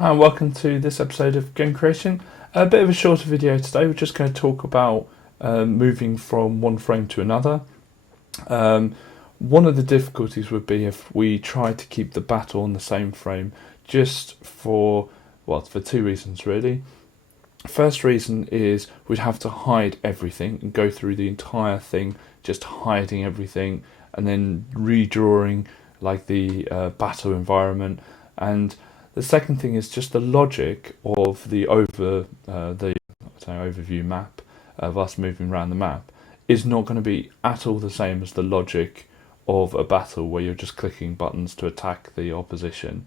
Hi, and welcome to this episode of Game Creation. A bit of a shorter video today. We're just going to talk about moving from one frame to another. One of the difficulties would be if we try to keep the battle on the same frame, just for two reasons really. First reason is we'd have to hide everything and go through the entire thing just hiding everything and then redrawing like the battle environment. And the second thing is just the logic of the overview map of us moving around the map is not going to be at all the same as the logic of a battle where you're just clicking buttons to attack the opposition.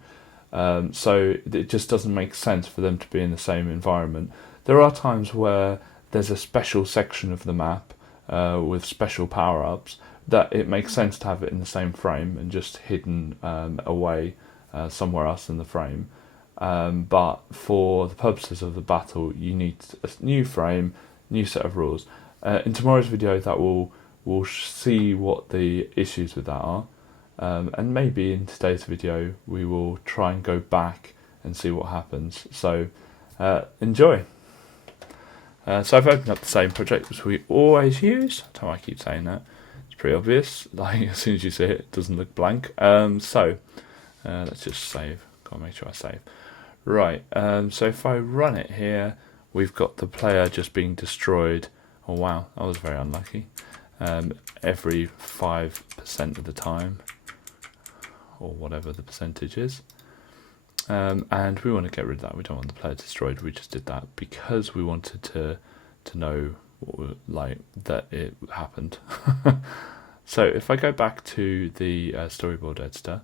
So it just doesn't make sense for them to be in the same environment. There are times where there's a special section of the map with special power-ups that it makes sense to have it in the same frame and just hidden away somewhere else in the frame. But for the purposes of the battle, you need a new frame, new set of rules. In tomorrow's video, that we'll see what the issues with that are. And maybe in today's video we will try and go back and see what happens. So enjoy. So I've opened up the same project which we always use. I don't know why I keep saying that. It's pretty obvious. Like as soon as you see it, it doesn't look blank. So let's just save. Gotta make sure I save. Right. So if I run it here, we've got the player just being destroyed. Oh wow, that was very unlucky. Every 5% of the time, or whatever the percentage is. And we want to get rid of that. We don't want the player destroyed. We just did that because we wanted to know what that it happened. So if I go back to the storyboard editor,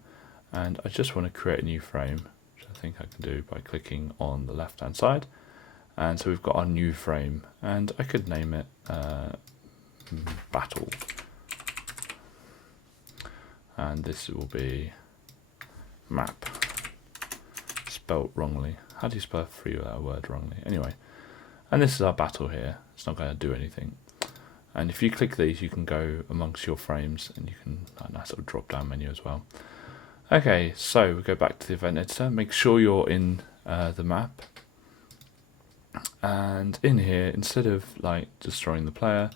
and I just want to create a new frame, which I think I can do by clicking on the left hand side. And so we've got our new frame, and I could name it battle. And this will be map. Spelt wrongly. How do you spell free without a word wrongly? Anyway, and this is our battle here. It's not going to do anything. And if you click these, you can go amongst your frames, and you can a nice little drop down menu as well. Okay, so we go back to the event editor. Make sure you're in the map. And in here, instead of like destroying the player,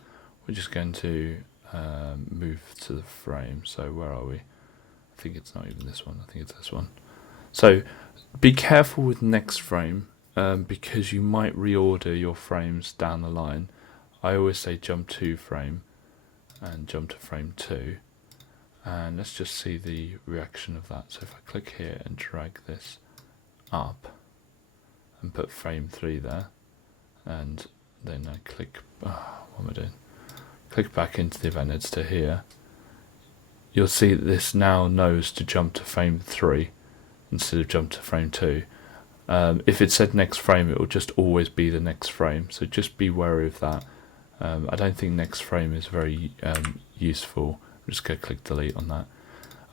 we're just going to move to the frame. So where are we? I think it's not even this one. I think it's this one. So be careful with next frame because you might reorder your frames down the line. I always say jump to frame and jump to frame 2. And let's just see the reaction of that. So if I click here and drag this up and put frame 3 there, and then I click, what am I doing? Click back into the event editor here, you'll see that this now knows to jump to frame 3 instead of jump to frame 2. If it said next frame, it will just always be the next frame, so just be wary of that. I don't think next frame is very useful. I'm just going to click delete on that.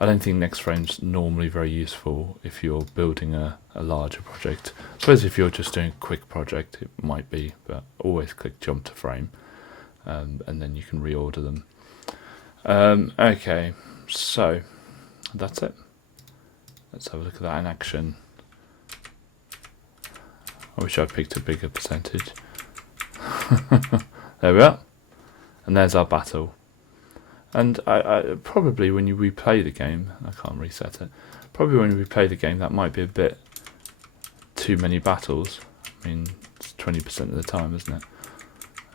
I don't think next frame's normally very useful if you're building a larger project. I suppose if you're just doing a quick project it might be, but always click jump to frame and then you can reorder them. Okay, so that's it. Let's have a look at that in action. I wish I picked a bigger percentage. There we are. And there's our battle. And I probably when you replay the game, I can't reset it, probably when you replay the game that might be a bit too many battles. I mean, it's 20% of the time, isn't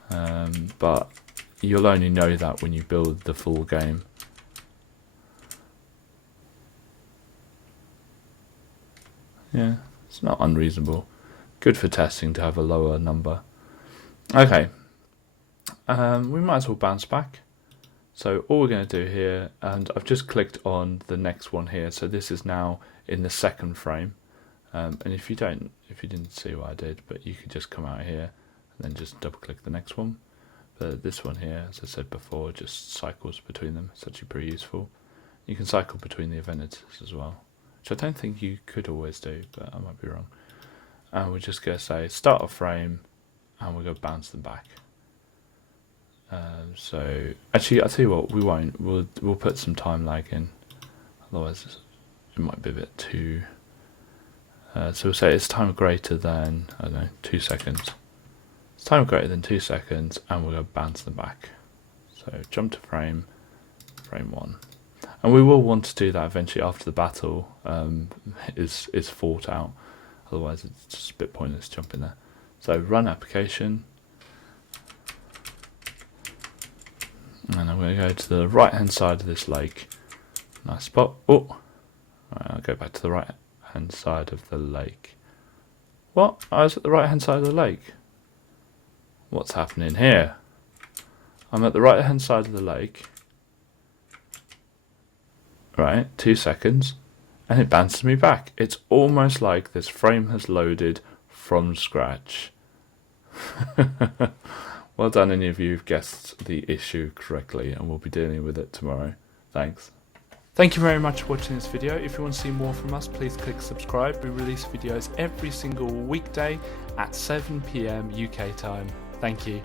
it? But you'll only know that when you build the full game. Yeah, it's not unreasonable. Good for testing to have a lower number. Okay, we might as well bounce back. So all we're going to do here, and I've just clicked on the next one here, so this is now in the second frame. And if you didn't see what I did, but you could just come out here and then just double click the next one. But this one here, as I said before, just cycles between them. It's actually pretty useful. You can cycle between the event editors as well, which I don't think you could always do, but I might be wrong. And we're just going to say start a frame, and we're going to bounce them back. So actually, I'll tell you what, we won't. We'll put some time lag in. Otherwise, it might be a bit too So we'll say it's time greater than, I don't know, 2 seconds. It's time greater than 2 seconds, and we'll go bounce them back. So jump to frame 1. And we will want to do that eventually after the battle is fought out. Otherwise it's just a bit pointless jumping there. So run application. And I'm going to go to the right hand side of this lake. Nice spot. Oh, right, I'll go back to the right hand side of the lake. What? I was at the right hand side of the lake. What's happening here? I'm at the right hand side of the lake. Right, 2 seconds, and it bounces me back. It's almost like this frame has loaded from scratch. Well done, any of you who've guessed the issue correctly, and we'll be dealing with it tomorrow. Thanks. Thank you very much for watching this video. If you want to see more from us, please click subscribe. We release videos every single weekday at 7 PM UK time. Thank you.